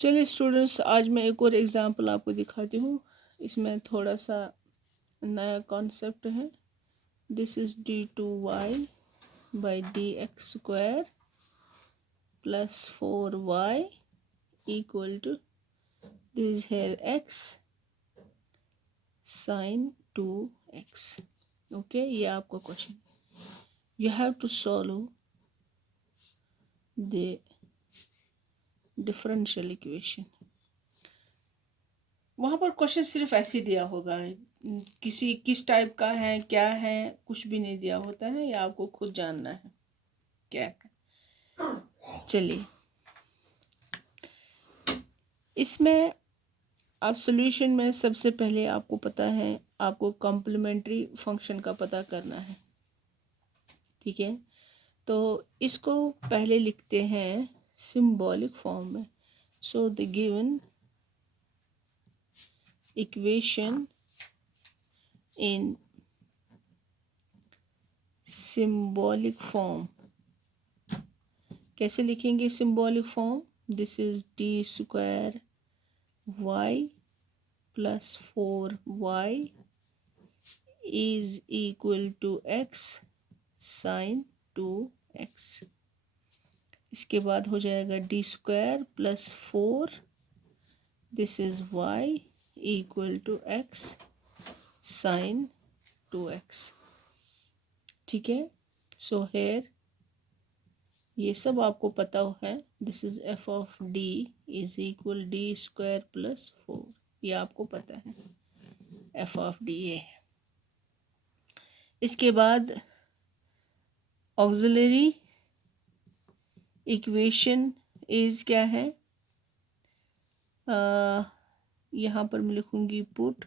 चलिए स्टूडेंट्स, आज मैं एक और एग्जांपल आपको दिखाती हूँ। इसमें थोड़ा सा नया कॉन्सेप्ट है। This is d2y by dx² plus 4y equal to this here x sine 2x। Okay, ये आपका question. You have to solve the differential equation. वहाँ पर क्वेश्चन सिर्फ ऐसे दिया होगा, किस टाइप का है, क्या है, कुछ भी नहीं दिया होता है। ये आपको खुद जानना है क्या है। चलिए, इसमें आप सॉल्यूशन में सबसे पहले आपको पता है, आपको कॉम्प्लीमेंट्री फंक्शन का पता करना है। ठीक है, तो इसको पहले लिखते हैं सिंबॉलिक फॉर्म में। So the given equation in symbolic form कैसे लिखेंगे? Symbolic form, this is d² y plus 4y is equal to x sine 2x। इसके बाद हो जाएगा d² plus 4, this is y equal to x sine 2x। ठीक है, so here ये सब आपको पता है। This is f of d is equal d² plus 4, ये आपको पता है f ऑफ d ये है। इसके बाद ऑक्सिलरी इक्वेशन इज क्या है? यहाँ पर मैं लिखूंगी पुट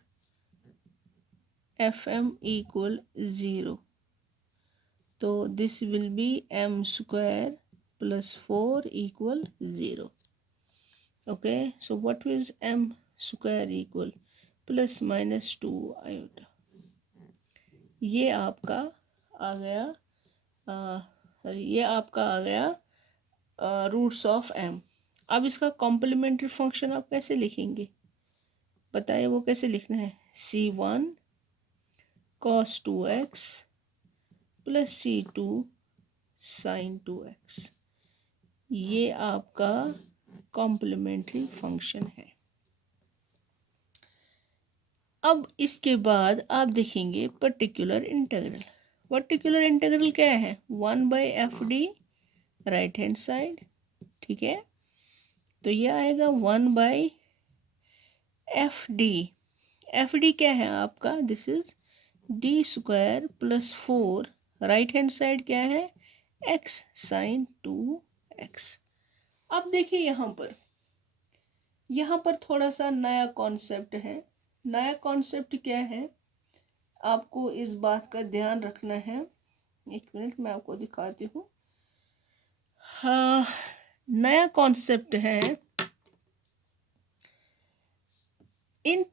fm इक्वल 0, तो this will B m² plus 4 equal 0। Okay, so what is m² equal plus minus 2 iota. ये आपका आ गया ये आपका आ गया रूट्स ऑफ m। अब इसका कॉम्प्लीमेंट्री फंक्शन आप कैसे लिखेंगे? बताइए, वो कैसे लिखना है? c1 cos 2x plus c2 sin 2x, ये आपका कॉम्प्लीमेंट्री फंक्शन है। अब इसके बाद आप देखेंगे पर्टिकुलर इंटीग्रल। पर्टिकुलर इंटीग्रल क्या है? 1/fd right hand side. ठीक है, तो ये आएगा 1/fd। fd क्या है आपका? This is d² plus 4, right hand side क्या है? x sine 2x। अब देखिए यहाँ पर थोड़ा सा नया कॉन्सेप्ट है। नया कॉन्सेप्ट क्या है, आपको इस बात का ध्यान रखना है। एक मिनट, मैं आपको दिखाती हूँ। हाँ, नया कॉन्सेप्ट है इन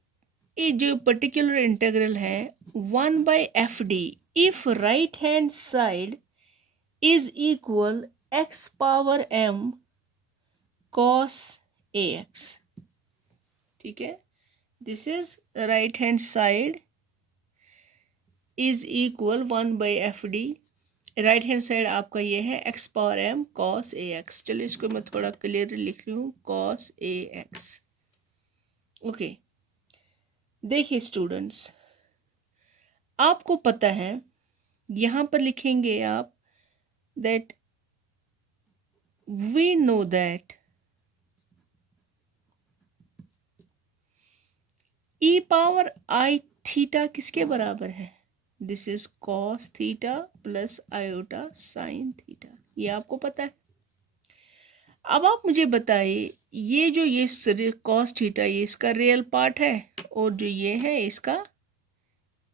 ये जो पर्टिकुलर इंटीग्रल है 1/fd, if right hand side is equal x power m cos ax। ठीक है, this is right hand side is equal 1/fd। Right hand side आपका ये है x power m cos ax। चलिए इसको मैं थोड़ा क्लियर लिख रही हूँ, cos ax। ओके, देखिए स्टूडेंट्स, आपको पता है यहाँ पर लिखेंगे आप that we know that e power i theta किसके बराबर है? This is cos theta plus iota sine theta, ये आपको पता है। अब आप मुझे बताइए, ये cos थीटा ये इसका रियल पार्ट है, और जो ये है इसका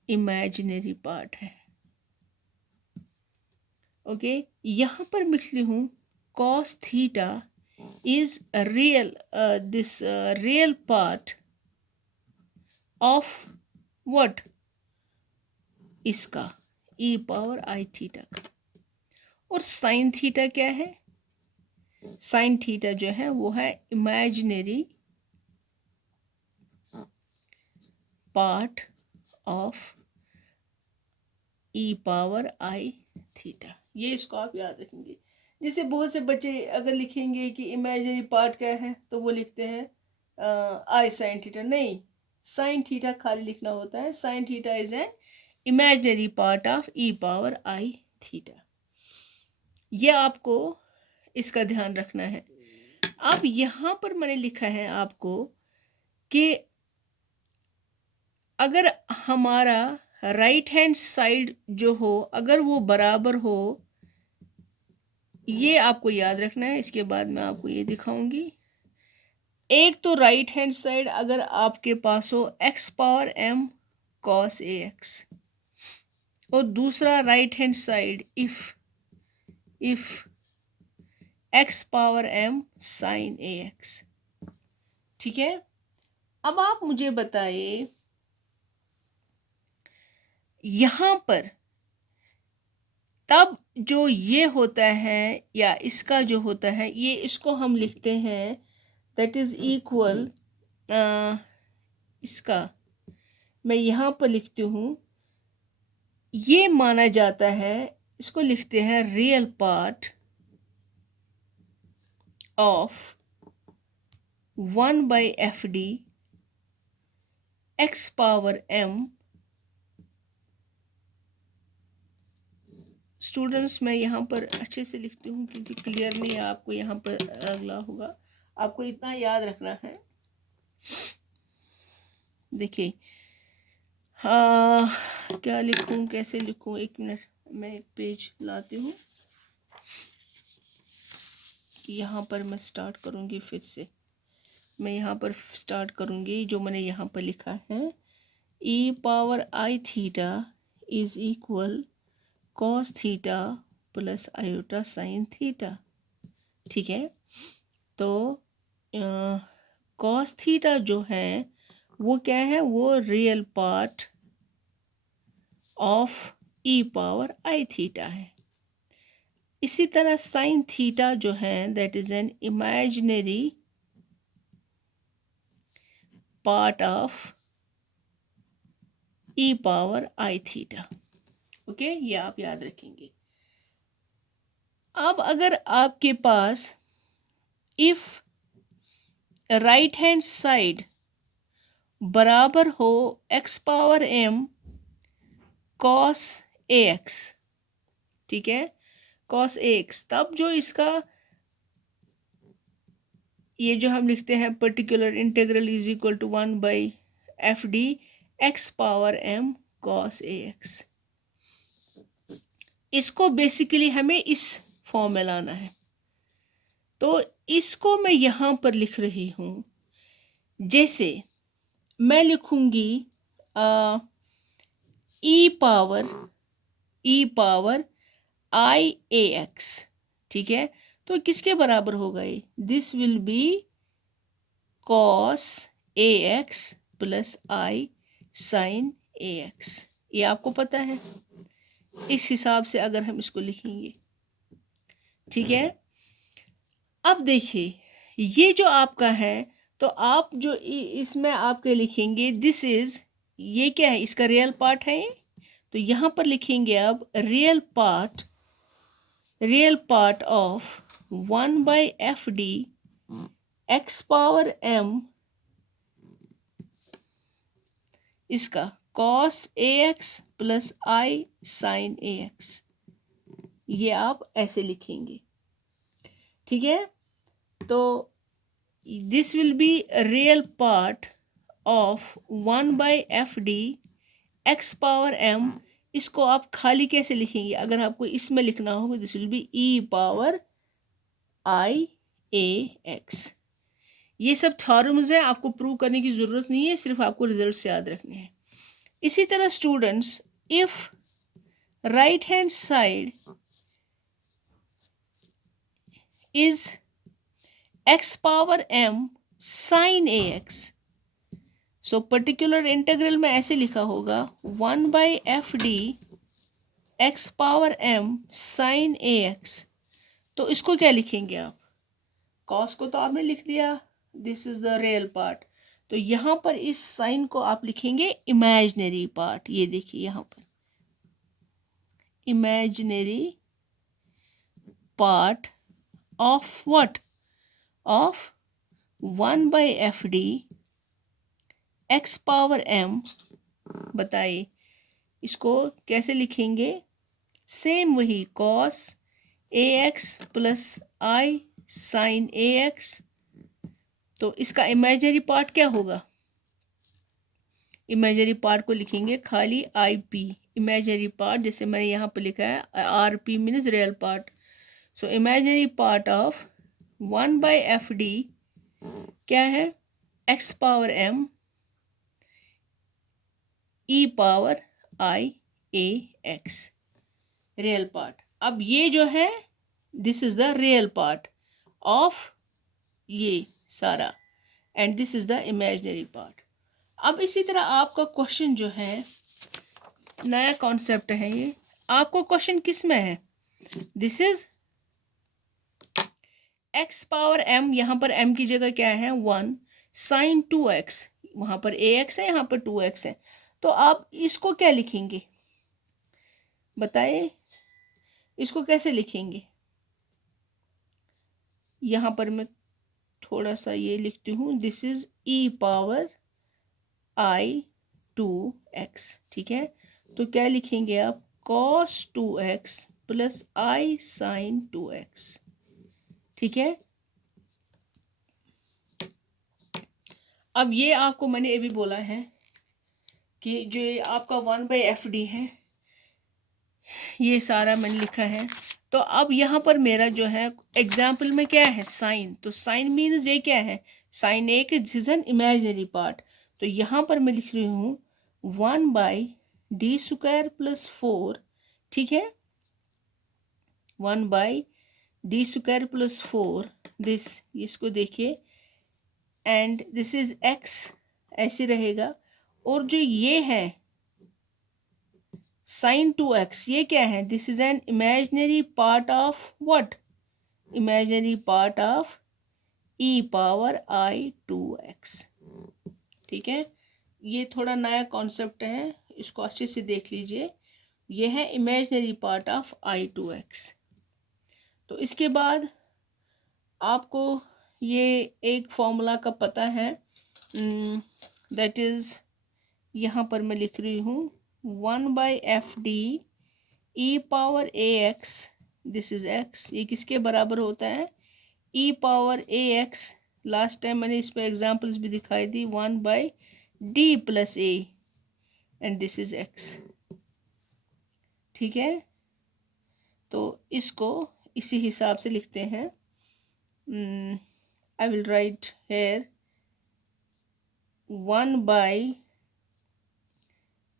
इमेजिनरी पार्ट है। ओके, यहाँ पर मैं लिख ली हूँ cos theta is real, this real part of what? इसका e पावर i थीटा का। और साइन थीटा क्या है? साइन थीटा जो है वो है imaginary part of E power i theta. ये इसको आप याद रखेंगे। जैसे बहुत से बच्चे अगर लिखेंगे कि इमेजिनरी पार्ट क्या है तो वो लिखते हैं आई साइन थीटा। नहीं, साइन थीटा खाली लिखना होता है। Sine theta is an imaginary part of E power i theta. ये आपको इसका ध्यान रखना है। अब यहाँ पर मैंने लिखा है आपको कि अगर हमारा राइट हैंड साइड जो हो अगर वो बराबर हो, ये आपको याद रखना है। इसके बाद मैं आपको ये दिखाऊंगी। एक तो राइट हैंड साइड अगर आपके पास हो X power M cos A X, और दूसरा right hand side if X power M sine A X. ठीक है, अब आप मुझे बताइए यहां पर तब जो ये होता है या इसका जो होता है, ये इसको हम लिखते हैं दैट इज इक्वल, इसका मैं यहां पर लिखती हूं, ये माना जाता है, इसको लिखते हैं real part of 1/fd x power m। Students मैं यहाँ पर अच्छे से लिखती हूँ क्योंकि क्लियर नहीं है, आपको यहाँ पर अगला होगा। आपको इतना याद रखना है। देखिए क्या लिखूँ, कैसे लिखूँ, एक मिनट मैं एक पेज लाती हूँ। यहाँ पर मैं स्टार्ट करूँगी, फिर से मैं यहाँ पर स्टार्ट करूँगी जो मैंने यहाँ पर लिखा है। E power i theta is equal cos theta plus iota sine theta. ठीक है, तो कॉस थीटा जो है वो क्या है, वो real part of E power i theta है। इसी तरह साइन थीटा जो है that is an imaginary part of E power i theta. Okay, ये आप याद रखेंगे। अब अगर आपके पास इफ राइट हैंड साइड बराबर हो X power M cos A X, ठीक है, कॉस ए एक्स, तब जो इसका ये जो हम लिखते हैं particular integral is equal to 1/fd x power M cos A X. इसको बेसिकली हमें इस फॉर्म में लाना है, तो इसको मैं यहाँ पर लिख रही हूँ। जैसे मैं लिखूंगी ई पावर आई ए एक्स। ठीक है, तो किसके बराबर होगा ये, this will be cos A X plus I sine A X. ये आपको पता है, इस हिसाब से अगर हम इसको लिखेंगे। ठीक है, अब देखिए ये जो आपका है, तो आप जो इसमें आपके लिखेंगे दिस इज, ये क्या है, इसका रियल पार्ट है। तो यहाँ पर लिखेंगे अब real part of 1/fd x power m इसका cos A X plus I sine A X. ये आप ऐसे लिखेंगे। ठीक है, तो this will be real part of 1/fd x power m। इसको आप खाली कैसे लिखेंगे, अगर आपको इसमें लिखना होगा this will be E power I A X. ये सब थ्योरम्स हैं, आपको प्रूव करने की ज़रूरत नहीं है, सिर्फ आपको रिजल्ट्स याद रखने हैं। इसी तरह students, if right hand side is x power m sine A x, so particular integral में ऐसे लिखा होगा 1/fd x power m sine ए एक्स। तो इसको क्या लिखेंगे आप, कॉस को तो आपने लिख दिया, this is the real part. तो यहाँ पर इस साइन को आप लिखेंगे इमेजिनरी पार्ट। ये देखिए यहाँ पर imaginary part of what, of 1/fd x power m। बताइए इसको कैसे लिखेंगे? सेम वही cos ax plus i sin ax। तो इसका इमेजिनरी पार्ट क्या होगा? इमेजिनरी पार्ट को लिखेंगे खाली आई पी, इमेजिनरी पार्ट, जैसे मैंने यहाँ पर लिखा है R P means real part. So imaginary part of 1/fd क्या है? x power m e power i a x, real part. अब ये जो है this is the real part of ये सारा, and this is the imaginary part. अब इसी तरह आपका क्वेश्चन जो है, नया कॉन्सेप्ट है ये, आपको क्वेश्चन किस में है? This is x power m, यहाँ पर m की जगह क्या है? 1 साइन 2x, वहाँ पर ax है, यहाँ पर 2x है। तो आप इसको क्या लिखेंगे बताइए? इसको कैसे लिखेंगे? यहाँ पर मैं थोड़ा सा ये लिखती हूँ, this is e power i 2x, ठीक है। तो क्या लिखेंगे आप? cos 2x plus i sin 2x, ठीक है। अब ये आपको मैंने ये भी बोला है कि जो ये आपका 1/fd है, ये सारा मैंने लिखा है। तो अब यहाँ पर मेरा जो है एग्जाम्पल में क्या है? साइन। तो साइन मीन्स ये क्या है? साइन ए के this is an imaginary part. तो यहाँ पर मैं लिख रही हूँ 1/d² प्लस 4, ठीक है, 1/d² प्लस 4, दिस, इसको देखिए, एंड दिस इज x, ऐसे रहेगा। और जो ये है साइन 2x, ये क्या है? This is an imaginary part of what? Imaginary part of e power i 2x, ठीक है। ये थोड़ा नया कॉन्सेप्ट है, इसको अच्छे से देख लीजिए। ये है imaginary part of i 2x। तो इसके बाद आपको ये एक फॉर्मूला का पता है, दैट इज, यहाँ पर मैं लिख रही हूँ 1/fd e power ax, this is x, ये किसके बराबर होता है? e power ax। Last time मैंने इस पर एग्जाम्पल्स भी दिखाई दी, 1/d plus a, and this is x, ठीक है। तो इसको इसी हिसाब से लिखते हैं। आई विल राइट हेयर 1/,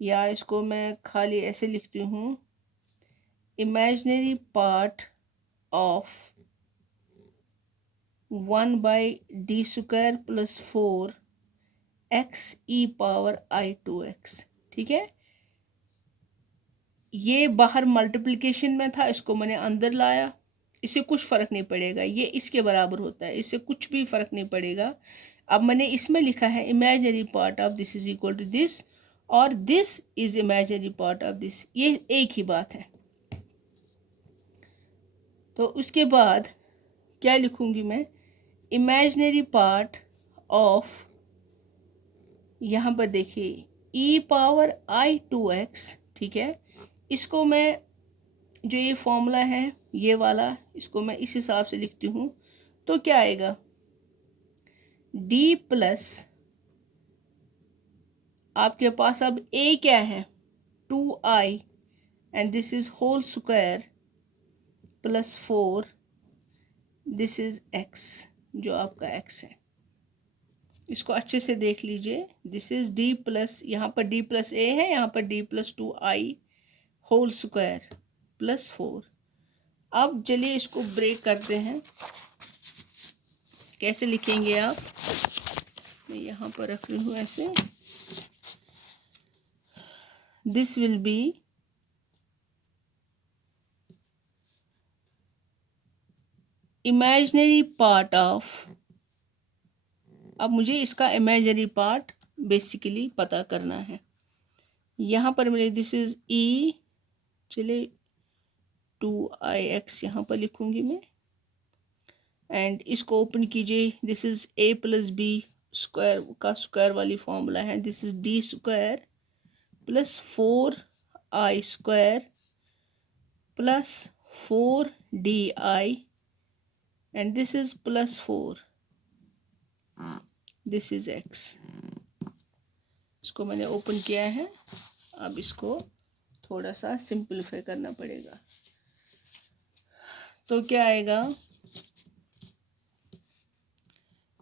या इसको मैं खाली ऐसे लिखती हूँ, imaginary part of 1/d² plus 4 x e power i 2x, ठीक है। ये बाहर मल्टीप्लिकेशन में था, इसको मैंने अंदर लाया, इससे कुछ फ़र्क नहीं पड़ेगा, ये इसके बराबर होता है, इससे कुछ भी फ़र्क नहीं पड़ेगा। अब मैंने इसमें लिखा है imaginary part of this is equal to this, और this is imaginary part of this, ये एक ही बात है। तो उसके बाद क्या लिखूंगी मैं? इमेजिनरी पार्ट ऑफ, यहाँ पर देखिए, e पावर i 2x, ठीक है। इसको मैं, जो ये फॉर्मूला है ये वाला, इसको मैं इस हिसाब से लिखती हूँ। तो क्या आएगा? d प्लस, आपके पास अब a क्या है? 2i, and this is whole square plus 4, this is x, जो आपका x है। इसको अच्छे से देख लीजिए, दिस इज d प्लस, यहाँ पर d प्लस a है, यहाँ पर d plus 2i whole square plus 4। अब चलिए इसको ब्रेक करते हैं, कैसे लिखेंगे आप? मैं यहाँ पर रख रही हूँ ऐसे, this will be imaginary part of, अब मुझे इसका इमेजिनरी पार्ट बेसिकली पता करना है। यहाँ पर मेरे दिस इज ई, चले 2ix यहाँ पर लिखूंगी मैं, एंड इसको ओपन कीजिए। This is a plus B square का स्क्वायर वाली फॉर्मूला है। This is d square plus 4i square plus 4di, and this is plus 4, this is x। इसको मैंने ओपन किया है। अब इसको थोड़ा सा सिंपलीफाई करना पड़ेगा। तो क्या आएगा,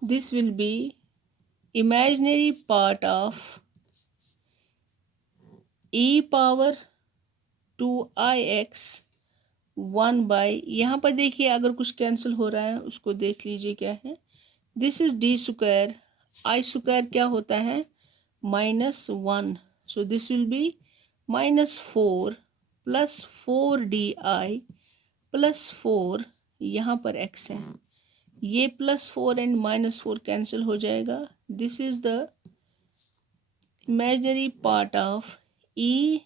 this will be imaginary part of e power 2ix 1/, यहाँ पर देखिए अगर कुछ कैंसिल हो रहा है उसको देख लीजिए क्या है। This is d square, i square क्या होता है -1, so this will B -4 plus 4di plus 4, यहाँ पर x है, ये +4 एंड -4 कैंसिल हो जाएगा। This is the imaginary part of e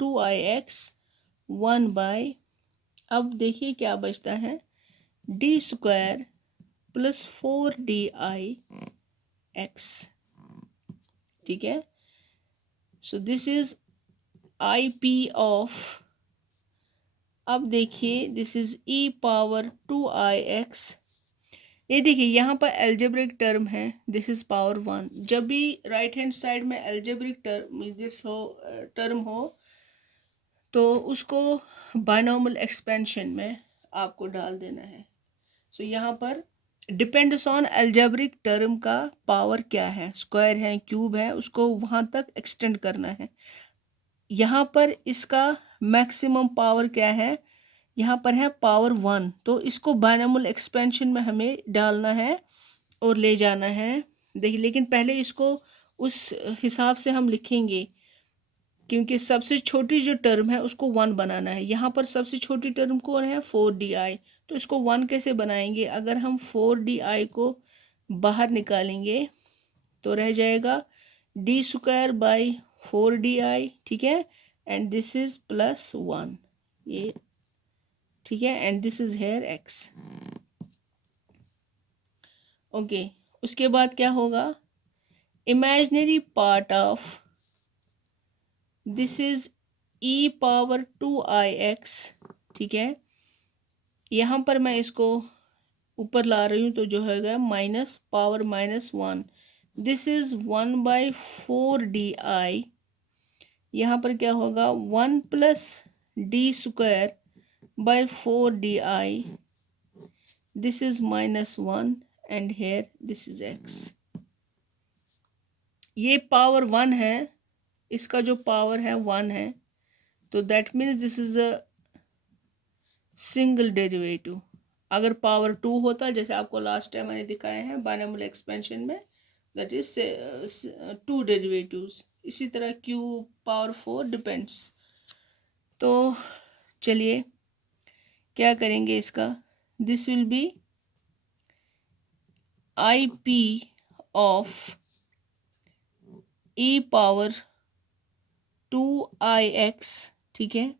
2ix 1/, अब देखिए क्या बचता है, d square plus 4di x, ठीक है। So this is IP of, अब देखिए this is e power 2ix, ये देखिए यहाँ पर एल्जेब्रिक टर्म है, दिस इज पावर 1। जब भी राइट हैंड साइड में एल्जेब्रिक टर्म हो तो उसको बायनॉमियल एक्सपेंशन में आपको डाल देना है। सो यहाँ पर डिपेंड्स ऑन एल्जेब्रिक टर्म का पावर क्या है, स्क्वायर है क्यूब है, उसको वहाँ तक एक्सटेंड करना है। यहाँ पर इसका मैक्सिमम पावर क्या है, यहाँ पर है पावर 1, तो इसको बायनॉमियल एक्सपेंशन में हमें डालना है और ले जाना है। देखिए लेकिन पहले इसको उस हिसाब से हम लिखेंगे, क्योंकि सबसे छोटी जो टर्म है उसको 1 बनाना है। यहाँ पर सबसे छोटी टर्म कौन है 4di, तो इसको 1 कैसे बनाएंगे, अगर हम 4di को बाहर निकालेंगे तो रह जाएगा d स्क्वायर बाई 4di, ठीक है, एंड दिस इज +1, ये ठीक है, and this is here x। Okay, उसके बाद क्या होगा, imaginary part of this is e power 2ix, ठीक है, यहाँ पर मैं इसको ऊपर ला रही हूँ तो जो होगा minus power -1, this is 1/4di, यहाँ पर क्या होगा 1 plus d square by 4di, this is -1 and here this is x। ये पावर 1 है, इसका जो पावर है 1 है, तो that means this is a single derivative. अगर पावर 2 होता, जैसे आपको लास्ट टाइम मैंने दिखाया है बायनॉमियल एक्सपेंशन में, दैट इज 2 डेरिवेटिव्स। इसी तरह क्यूब पावर 4 डिपेंड्स। तो चलिए क्या करेंगे इसका, this will B IP of e power 2ix, ठीक है,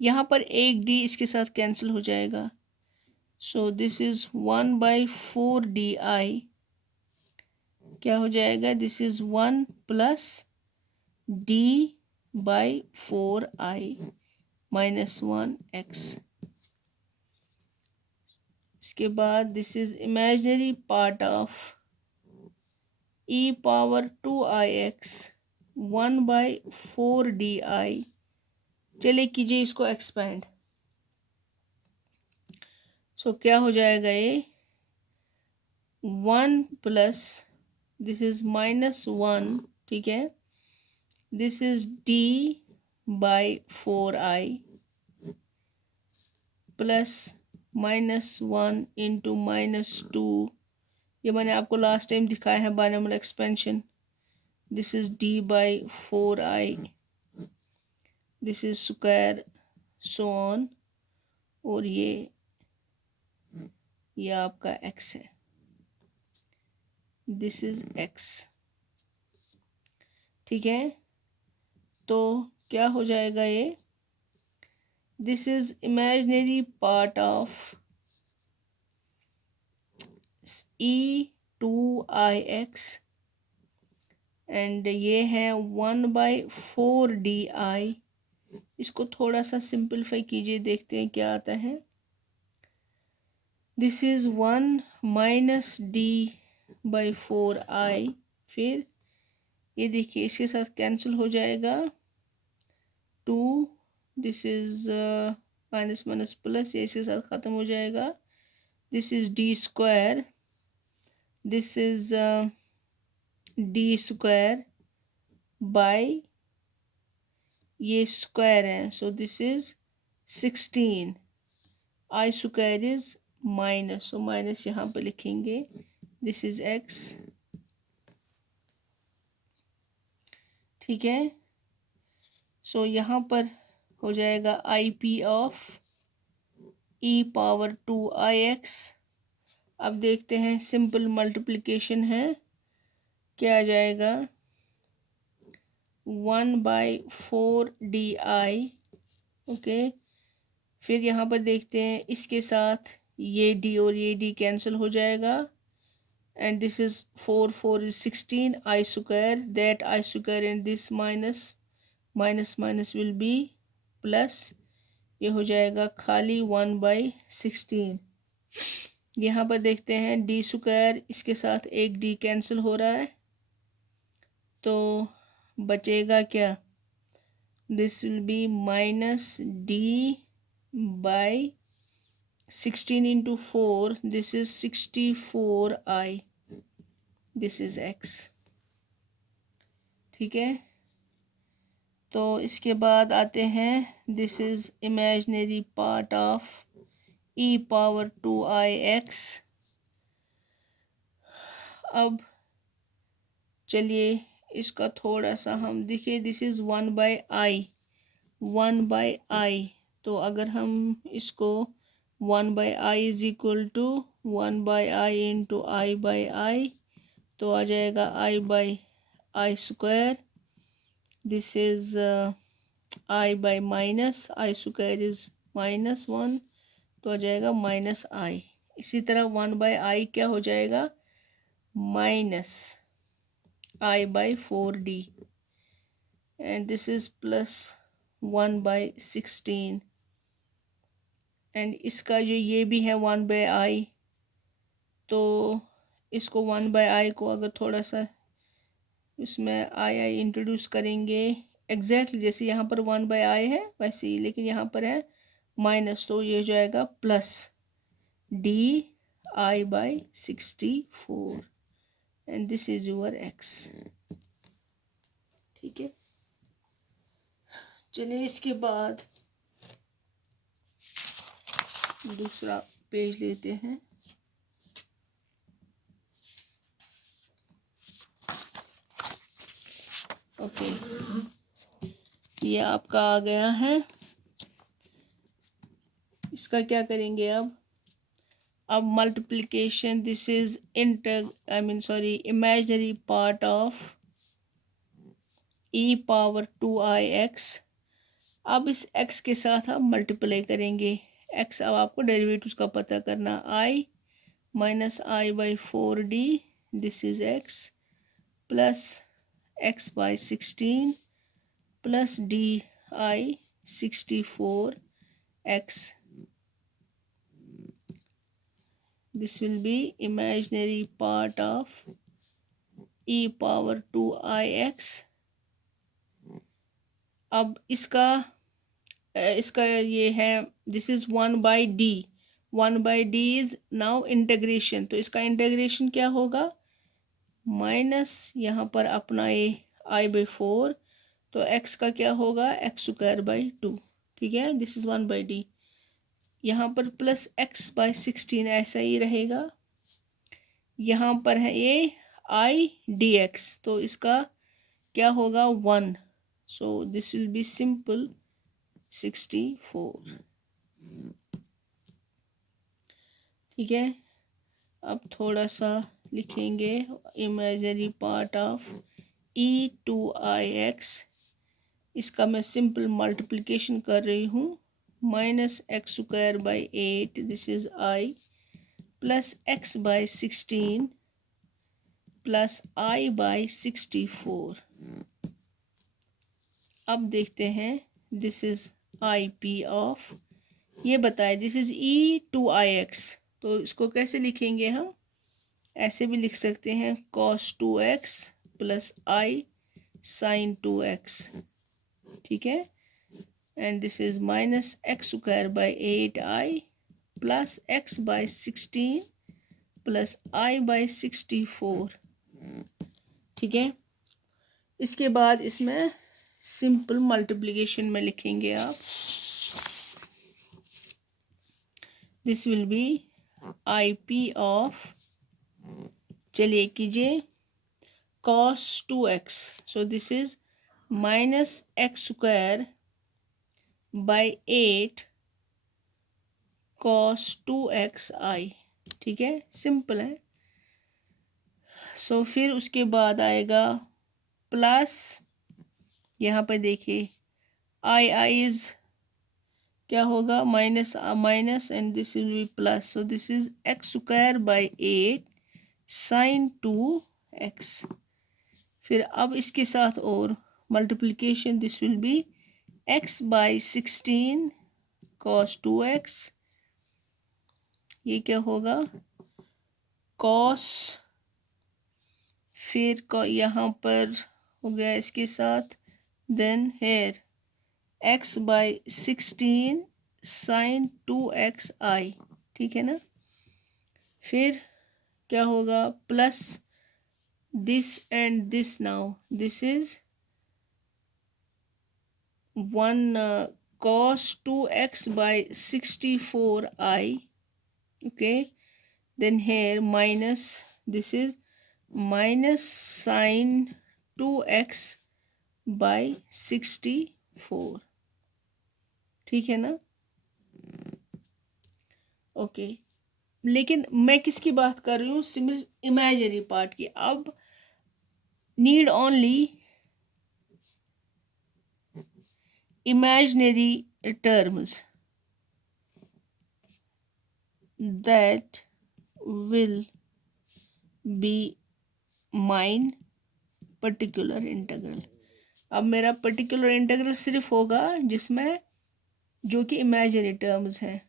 यहाँ पर एक d इसके साथ कैंसिल हो जाएगा, सो दिस इज 1/4di, क्या हो जाएगा, this is 1 plus d/4i -1x। इसके बाद this is imaginary part of e power 2ix 1/4di, चलिए कीजिए इसको एक्सपेंड। सो क्या हो जाएगा, ये 1 प्लस दिस इज -1, ठीक है, this is d/4i plus -1 into -2, ये मैंने आपको लास्ट टाइम दिखाया है binomial expansion, this is d/4i, this is square, so on, और ये ये आपका x है, दिस इज x। ठीक है, तो क्या हो जाएगा ये, this is imaginary part of e2ix and ये है 1/4 di। इसको थोड़ा सा सिंपलीफाई कीजिए, देखते हैं क्या आता है। दिस इज 1 - d/4i, फिर ये देखिए इसके साथ कैंसिल हो जाएगा 2, this is minus minus plus, ये इसके साथ ख़त्म हो जाएगा। This is d², this is d² by, ये स्क्वायर है, so this is 16, i² is minus, so minus यहाँ पे लिखेंगे, दिस इज x। ठीक है, सो यहाँ पर हो जाएगा IP ऑफ e⁻²ix। अब देखते हैं, सिंपल मल्टीप्लिकेशन है, क्या आ जाएगा 1/4 di। ओके, फिर यहाँ पर देखते हैं इसके साथ ये d और ये d कैंसिल हो जाएगा and this is 4 is 16, i² that i² and this minus minus minus will be plus, ये हो जाएगा खाली 1/16। यहाँ पर देखते हैं d², इसके साथ एक d कैंसिल हो रहा है, तो बचेगा क्या, this will B -d/16 × 4, this is 64i, this is x। ठीक है, तो इसके बाद आते हैं, this is imaginary part of e⁻²ix। अब चलिए इसका थोड़ा सा हम देखिए, दिस इज 1/i, तो अगर हम इसको 1/i is equal to 1/i × i/i, तो आ जाएगा i/i², this is i/माइनस, i² is -1, तो आ जाएगा -i। इसी तरह 1/i क्या हो जाएगा, -i/4d and this is +1/16 and इसका जो ये भी है 1/i, तो इसको 1/i को अगर थोड़ा सा इसमें आई इंट्रोड्यूस करेंगे, एग्जैक्टली जैसे यहाँ पर 1/i है वैसे ही, लेकिन यहाँ पर है माइनस, तो ये हो जाएगा +di/64 and this is your x। ठीक है, चलिए इसके बाद दूसरा पेज लेते हैं। ओके, ये आपका आ गया है, इसका क्या करेंगे अब multiplication, this is imaginary part of e⁻²ix। अब इस x के साथ आप मल्टीप्लाई करेंगे, x अब आपको डेरिवेटिव का पता करना, i - i/4d, this is x plus x/16 plus di/64x, this will be imaginary part of e⁻²ix। अब इसका ये है, this is 1/d, 1/d is now integration, तो इसका इंटीग्रेशन क्या होगा, माइनस यहाँ पर अपना ये i/4, तो x का क्या होगा, x²/2। ठीक है, दिस इज 1/d, यहाँ पर प्लस x/16 ऐसा ही रहेगा, यहाँ पर है ये i/dx, तो इसका क्या होगा 1, so this will B simple 64। ठीक है, अब थोड़ा सा लिखेंगे इमेजिनरी पार्ट ऑफ e2ix। इसका मैं सिंपल मल्टीप्लिकेशन कर रही हूँ। -x² / 8 this is i plus x/16 plus i/64। अब देखते हैं दिस इज IP ऑफ, ये बताए दिस इज e2ix, तो इसको कैसे लिखेंगे हम? ऐसे भी लिख सकते हैं cos 2x plus i sin 2x, ठीक है। And this is -x² / 8i plus x/16 plus i/64, ठीक है। इसके बाद इसमें सिंपल मल्टीप्लिकेशन में लिखेंगे आप, this will B IP of, चलिए कीजिए cos 2x, so this is -x² / 8 cos 2xi, ठीक है, सिंपल है। सो फिर उसके बाद आएगा प्लस, यहाँ पर देखिए i इज क्या होगा, minus and this will B plus, so this is x² / 8 sin 2x। फिर अब इसके साथ और multiplication, this will B x/16 cos 2x, ये क्या होगा cos, फिर यहाँ पर हो गया इसके साथ, then here x/16 sin 2xi, ठीक है ना। फिर क्या होगा plus this and this, now this is 1 cos 2x/64i, okay, then here minus, this is minus sin 2x/64, ठीक है ना। ओके लेकिन मैं किसकी बात कर रही हूँ, सिंपल इमेजिनरी पार्ट की। अब need only imaginary terms that will be mine particular integral। अब मेरा पर्टिकुलर इंटीग्रल सिर्फ होगा जिसमें जो कि इमेजिनरी टर्म्स हैं।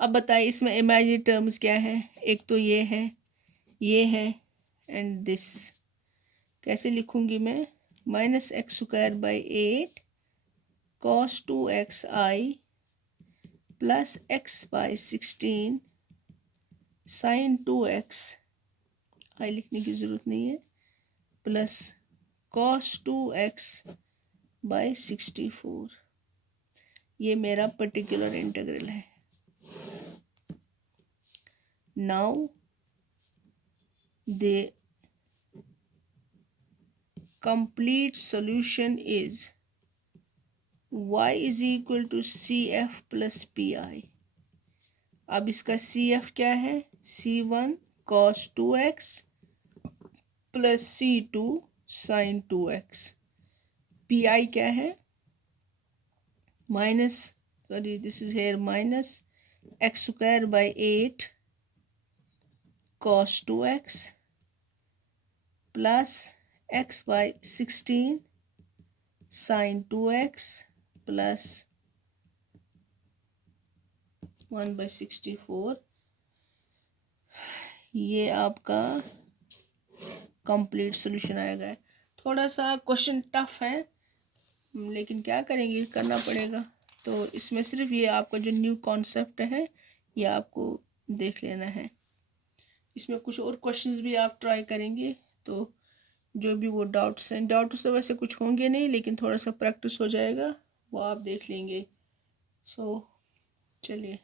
अब बताइए इसमें इमेजिनरी टर्म्स क्या है, एक तो ये है एंड दिस, कैसे लिखूंगी मैं, -x² / 8 cos 2xi plus x/16 sin 2x, आई लिखने की ज़रूरत नहीं है, प्लस cos 2x/64, ये मेरा पर्टिकुलर इंटीग्रल है। Now the complete solution is y is equal to CF plus PI। अब इसका CF क्या है, C1 cos 2x plus C2 sin 2x, PI क्या है, this is here -x² / 8 cos 2x plus x/16 sin 2x plus 1/64, ये आपका complete solution आएगा। थोड़ा सा क्वेश्चन टफ है लेकिन क्या करेंगे, करना पड़ेगा। तो इसमें सिर्फ ये आपका जो न्यू कॉन्सेप्ट है ये आपको देख लेना है। इसमें कुछ और क्वेश्चंस भी आप ट्राई करेंगे तो जो भी वो डाउट्स हैं, डाउट्स तो वैसे कुछ होंगे नहीं लेकिन थोड़ा सा प्रैक्टिस हो जाएगा, वो आप देख लेंगे। सो चलिए।